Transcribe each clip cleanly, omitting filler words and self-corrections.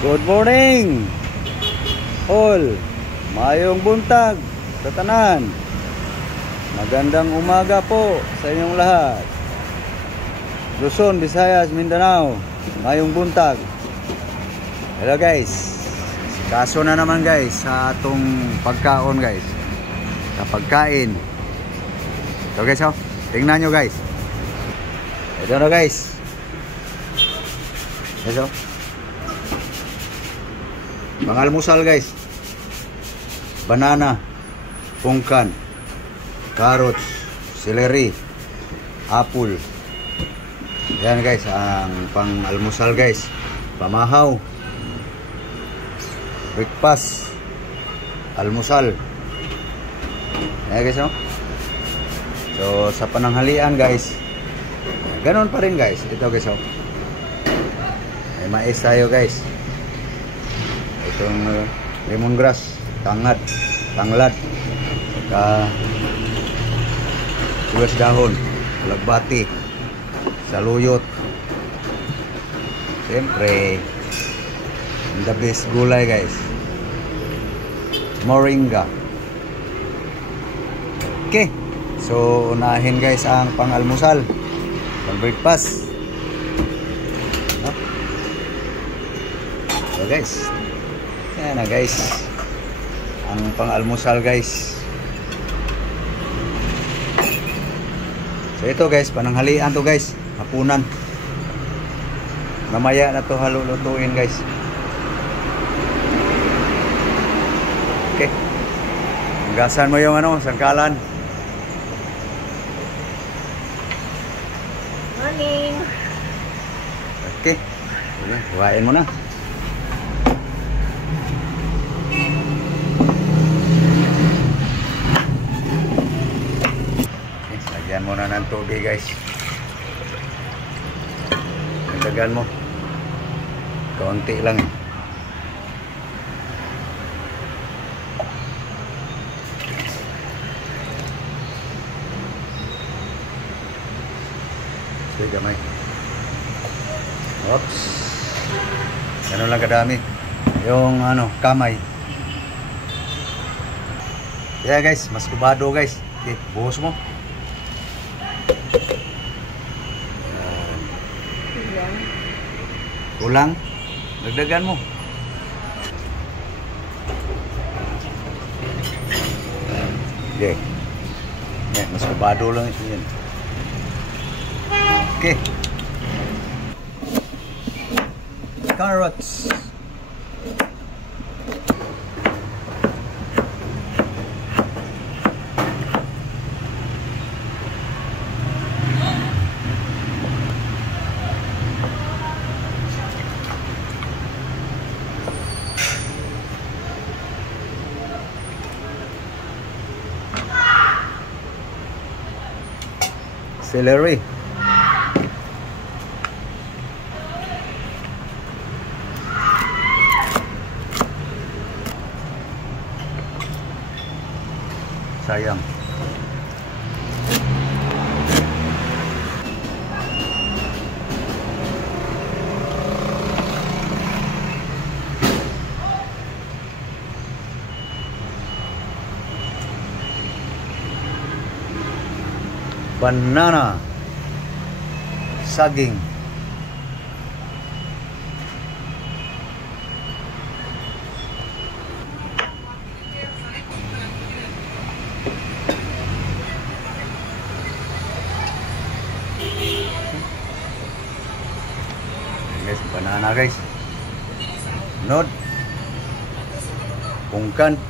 Good morning all. Mayong buntag sa tanan. Magandang umaga po sa inyong lahat. Luzon, Visayas, Mindanao. Mayong buntag. Hello guys. Kaso na naman guys sa atong pagkaon guys. Sa pagkain. So guys, oh, tingnan nyo guys. Ito na guys. Ito. Pangalmusal guys. Banana, pungkan, carrots, celery, apple. Yan guys ang pangalmusal guys. Pamahaw. Breakfast. Almusal. Yan guys, oh. So sa pananghalian guys, ganon pa rin guys. Ito guys, oh. May mais tayo guys. Itong lemongrass, tanglad, saka sibuyas dahon, alagbati, saluyot. Siyempre, the best gulay guys, moringa. Okay, so unahin guys ang pang-almusal, pang-breakfast. So guys, yan na guys ang pang-almusal guys. So ito guys, pananghalian to guys, hapunan. Mamaya na to halulutuin guys. Okay, gasan mo yung ano, sangkalan. Morning. Okay, huwain mo na. Lagyan mo na ng tubig guys. Lagyan mo. Kaunti lang eh. Sige, gamay. Oops. Ganun lang kadami. Yung ano, kamay. Yeah guys, mas kubado guys. Okay, buhos mo. Kulang, dagdagan mo. Okay. Yeah, mas kubado lang ito yan. Okay. Carrots. Celery. Sayang. Banana, saging, guys, banana guys, nod, pungkan,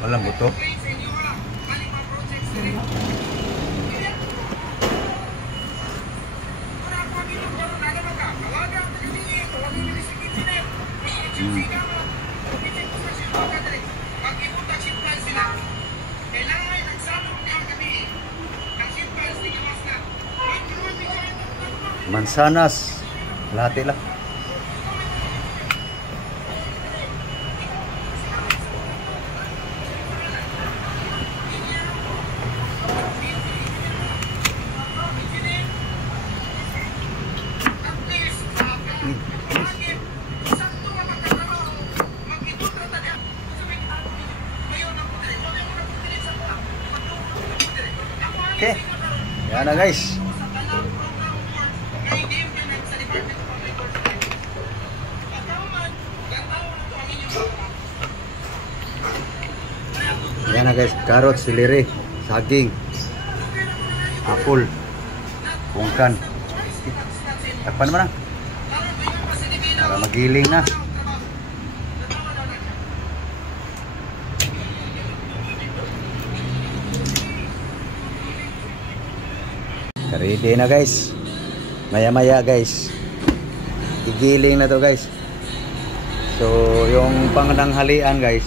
walang buto. Mansanas, lahat lang. Yan na guys. Yan na guys, carrot, celery, saging, apple, bungkan. Takpan naman na. Para magiling na. Ready na guys. Maya-maya guys. Igiling na to guys. So, yung pangnanghalian guys.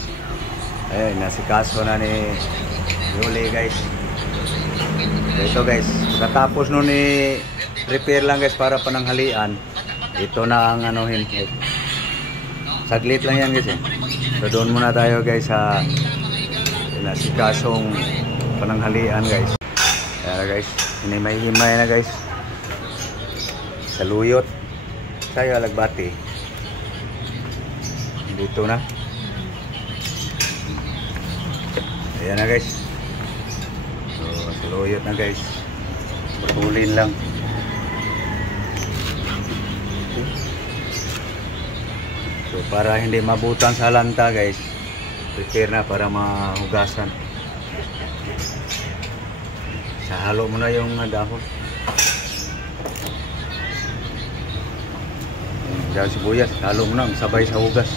Ayun, nasikaso na ni Yuli guys. Ito guys, katapos nun ni prepare lang guys para pananghalian. Ito na ang anuhin. Saglit lang yan guys eh. So doon muna tayo guys sa nasikasong pananghalian guys. Ayan guys, hinimay-himay na guys. Saluyot. Tayo alagbati. Dito na. Ayan na guys. So saluyot na guys. Putulin lang. So para hindi mabutan sa lanta guys, prepare na para mahugasan. Sa halo mo na yung dahon. Dahon sibuyas, halo mo na sabay sa hugas.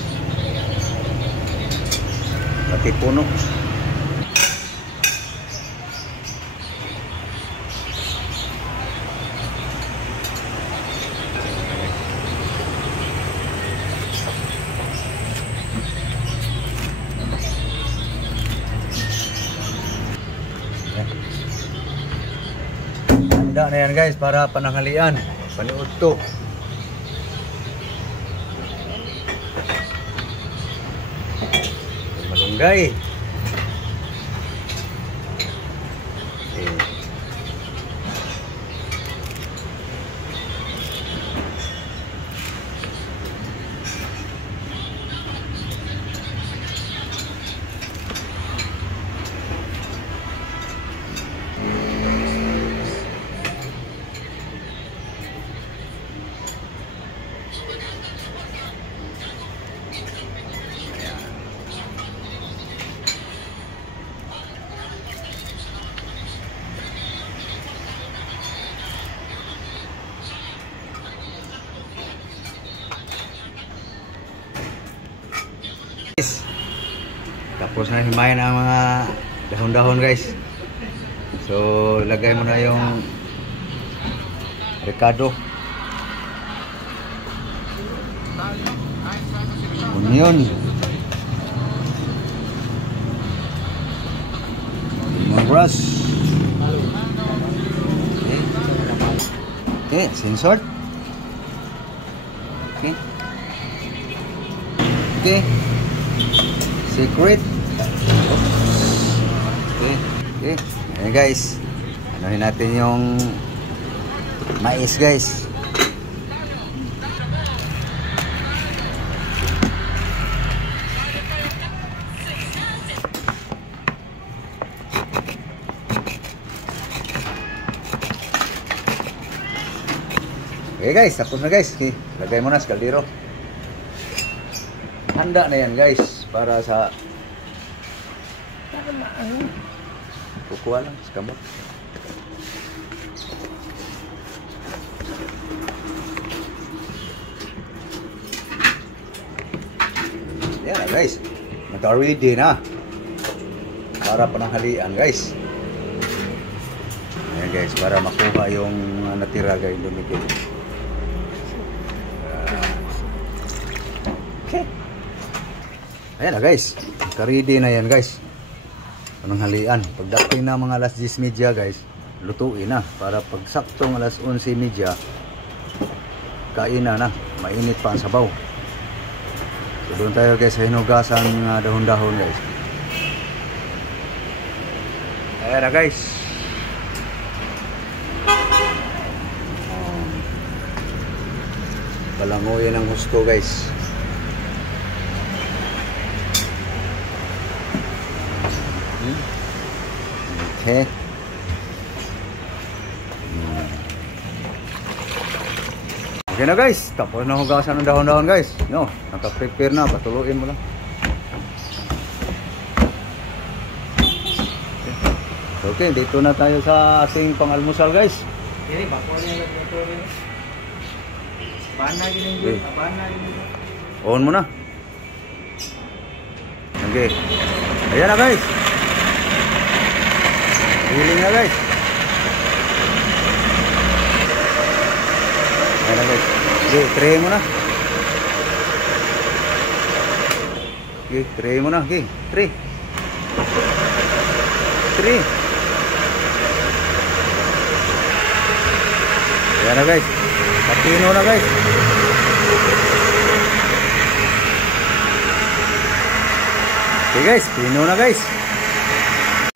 Pati puno. Handa na yan guys para pananghalian. Paniud to. Malunggay. Tapos na himayin ang mga dahon-dahon guys. So lagay mo na yung ricado, onion, lemongrass, okay, salt, okay, secret. Okay. Ayan guys. Anuhin natin yung mais guys. Okay guys, tapos na guys. Okay. Lagay mo na sa kaldero. Handa na yan guys para sa kukuha lang sa kamot. Yan guys, naka-ready na para pananghalian guys. Ayan guys, para makuha yung natira guys, lumikit. Okay. Ayan na guys, naka-ready na yan guys. Pananghalian. Pagdating na mga alas 10:30 guys, lutuin na para pag saktong alas 11:30 kain na. Mainit pa ang sabaw. So doon tayo guys sa hinugasan dahon-dahon guys. Ayan na guys. Palanguyin ang gusto guys. Okay. Okay na guys, tapos na hugasan ng dahon-dahon guys. No, naka-prepare na, patuluin mo lang. Okay, dito na tayo sa ating pang-almusal guys. Ini bakwan niya lang ito rin. Bana gini yun, bana gini. On mo na. Okay. Ayan na guys. Hiling na guys. Ayan na guys. Okay, tray mo na. Okay, tray mo na. Okay, tray. Tray. Ayan na guys. Patino na guys. Okay guys, pino na guys.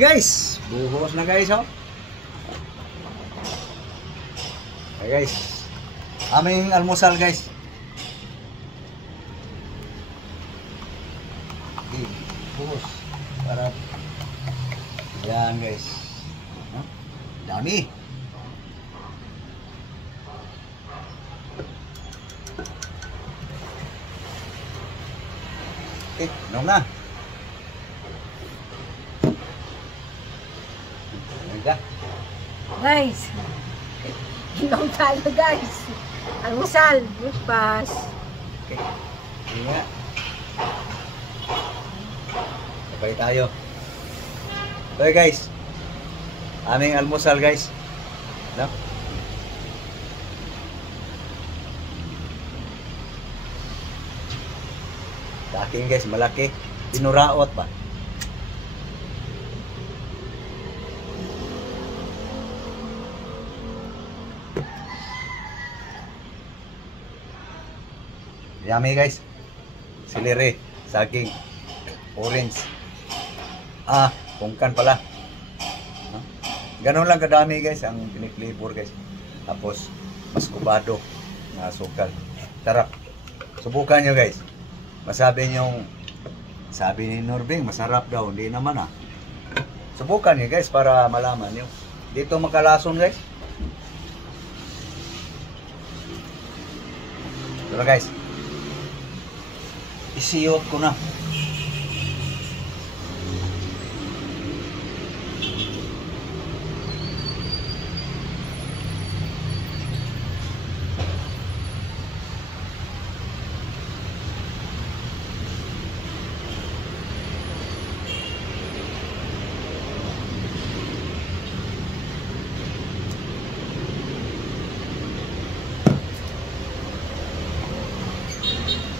Guys, buhos na guys oh. Okay guys. Aming almusal guys. Okay, buhos para yan guys. Huh? Dami. Okay, inom na. Guys, inom tayo guys. Almusal, breakfast. Okay. Sige nga. Sabay tayo. Okay guys. Aming almusal guys. No? Sa akin guys, malaki. Dinuraot pa. Yummy guys. Celery, saging, orange. Pungkan pala. Ganun lang kadami guys ang piniflavor guys. Tapos maskubado na asukal. Sarap. Subukan nyo guys. Masabi nyo, sabi ni Norbing, masarap daw. Hindi naman Subukan nyo guys para malaman nyo. Dito makalason guys. Pero guys, isiyot ko na.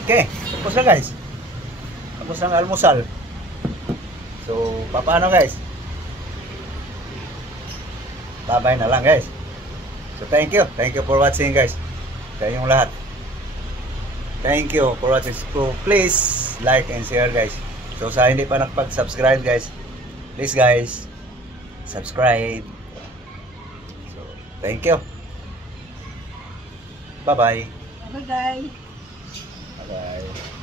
Okay, tapos na guys. Tapos ng almusal. So, paano guys? Babay na lang guys. So, thank you. Thank you for watching guys. Sa inyong lahat. Thank you for watching. So, please like and share guys. So, sa hindi pa nakapag-subscribe guys, please guys, subscribe. So, thank you. Bye-bye. Bye-bye. Bye-bye.